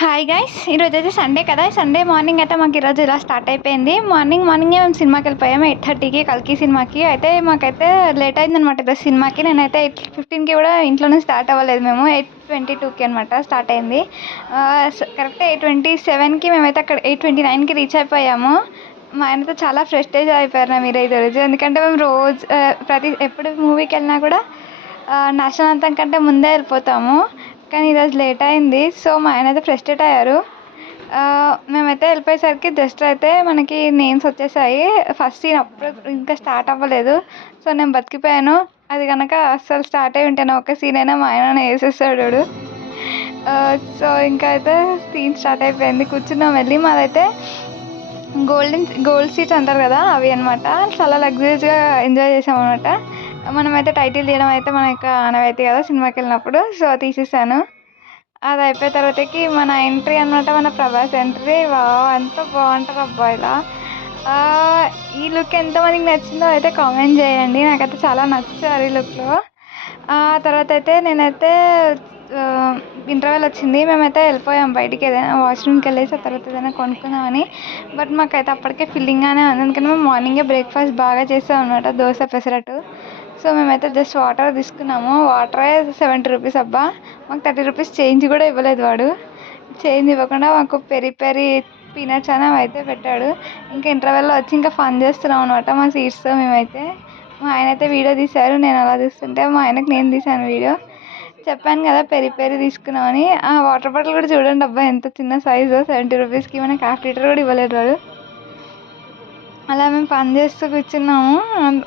Hi guys! ఈరోజైతే Sunday కదా! Sunday morning అయితే మాకు ఈరోజు ఇలా స్టార్ట్ అయిపోయింది. మార్నింగే మేము సినిమాకెళ్ళిపోయాము 8:30కి 'కల్కి' సినిమాకి. అయితే మాకైతే లేట్ అయిందనమాట ఈరోజు సినిమాకి. నేనైతే 8:15కి కూడా ఇంట్లో నుంచి స్టార్ట్ అవ్వలేదు మేము. 8:22కి అనమాట స్టార్ట్ అయింది. కరెక్ట్ 8:27కి మేమైతే అక్కడ 8:29కి రీచ్ అయిపోయాము. మా ఆయనతో చాలా ఫ్రస్ట్రేట్ అయిపోయారు మీరు ఈరోజు. ఎందుకంటే మేము రోజు ఎప్పుడు మూవీకెళ్ళినా కూడా నేషనల్ అంతం కంటే ముందే వెళ్ళిపోతాము. కానీ ఈరోజు లేట్ అయింది. సో మా ఆయన అయితే ఫ్రస్ట్రేట్ అయ్యారు. మేమైతే వెళ్ళిపోయేసరికి జస్ట్ అయితే మనకి నేమ్స్ వచ్చేసాయి. ఫస్ట్ సీన్ అప్పుడు ఇంకా స్టార్ట్ అవ్వలేదు. సో నేను బతికిపోయాను. అది కనుక అస్సలు స్టార్ట్ అయి ఉంటేనే ఒక సీన్ అయినా మా ఆయన వేసేస్తాడు. సో ఇంకా అయితే సీన్ స్టార్ట్ అయిపోయింది. కూర్చున్నాం వెళ్ళి. మాదైతే గోల్డ్ సీట్స్ అంటారు కదా అవి అనమాట. చాలా లగ్జరీస్గా ఎంజాయ్ చేసాం అనమాట. మనమైతే టైటిల్ తీయడం అయితే మన యొక్క ఆనవాయితీ కదా సినిమాకి వెళ్ళినప్పుడు. సో తీసేసాను. అది అయిపోయిన తర్వాతకి మన ఎంట్రీ అనమాట. మన ప్రభాస్ ఎంట్రీ ఎంత బాగుంటారు అబ్బా ఇలా. ఈ లుక్ ఎంతమందికి నచ్చిందో అయితే కామెంట్ చేయండి. నాకైతే చాలా నచ్చారు ఈ లుక్లో. తర్వాత అయితే నేనైతే ఇంటర్వెల్ వచ్చింది. మేమైతే వెళ్ళిపోయాం బయటికి ఏదైనా వాష్రూమ్కి వెళ్ళేసి ఆ తర్వాత ఏదైనా కొనుక్కుందామని. బట్ మాకైతే అప్పటికే ఫిల్లింగ్గానే ఉంది. ఎందుకంటే మేము మార్నింగే బ్రేక్ఫాస్ట్ బాగా చేసాం అనమాట, దోశ పెసరట్టు. సో మేమైతే జస్ట్ వాటర్ తీసుకున్నాము. వాటరే 70 రూపీస్ అబ్బా. మాకు 30 రూపీస్ చేంజ్ కూడా ఇవ్వలేదు వాడు. చేంజ్ ఇవ్వకుండా మాకు పెరి పెరి పీనట్స్ అని అవి అయితే పెట్టాడు. ఇంకా ఇంటర్వెల్లో వచ్చి ఇంకా ఫన్ చేస్తున్నాం అనమాట మా సీట్స్తో మేమైతే. మా ఆయన అయితే వీడియో తీశారు. నేను అలా తీస్తుంటే మా ఆయనకు నేను తీశాను వీడియో. చెప్పాను కదా పెరి తీసుకున్నామని. ఆ వాటర్ బాటిల్ కూడా చూడండి అబ్బా ఎంత చిన్న సైజు, 70 రూపీస్కి. మనకి ½ లీటర్ కూడా ఇవ్వలేదు వాడు. అలా మేము పని చేస్తూ కూర్చున్నాము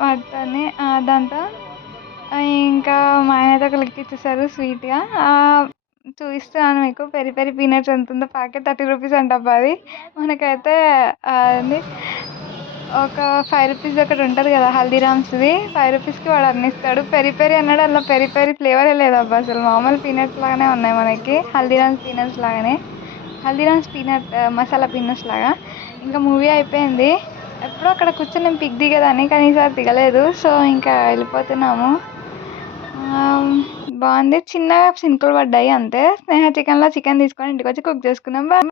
వాటిని. దాంతో ఇంకా మా ఆయన అయితే ఒక లిక్ ఇచ్చేసారు స్వీట్గా. చూపిస్తున్నాను మీకు పెరి పీనట్స్ ఎంత ఉందో. ప్యాకెట్ 30 రూపీస్ అంటబ్బా అది. మనకైతే అది ఒక 5 రూపీస్ ఒకటి ఉంటుంది కదా హల్దీరామ్స్ది, 5 రూపీస్కి వాడు అన్ని ఇస్తాడు. పెరి అన్నాడు, అందులో పెరి ఫ్లేవరే లేదబ్బా అసలు. మామూలు పీనట్స్ లాగానే ఉన్నాయి మనకి, హల్దీరామ్స్ పీనట్స్ లాగానే. హల్దీరామ్స్ పీనట్ మసాలా పీనట్స్ లాగా. ఇంకా మూవీ అయిపోయింది. ఎప్పుడో అక్కడ కూర్చొని నేను పిక్ దిగేదాన్ని, కానీ ఈసారి దిగలేదు. సో ఇంకా వెళ్ళిపోతున్నాము. బాగుంది. చిన్నగా సింకులు పడ్డాయి అంతే. స్నేహ చికెన్లో చికెన్ తీసుకొని ఇంటికి వచ్చి కుక్ చేసుకున్నాం.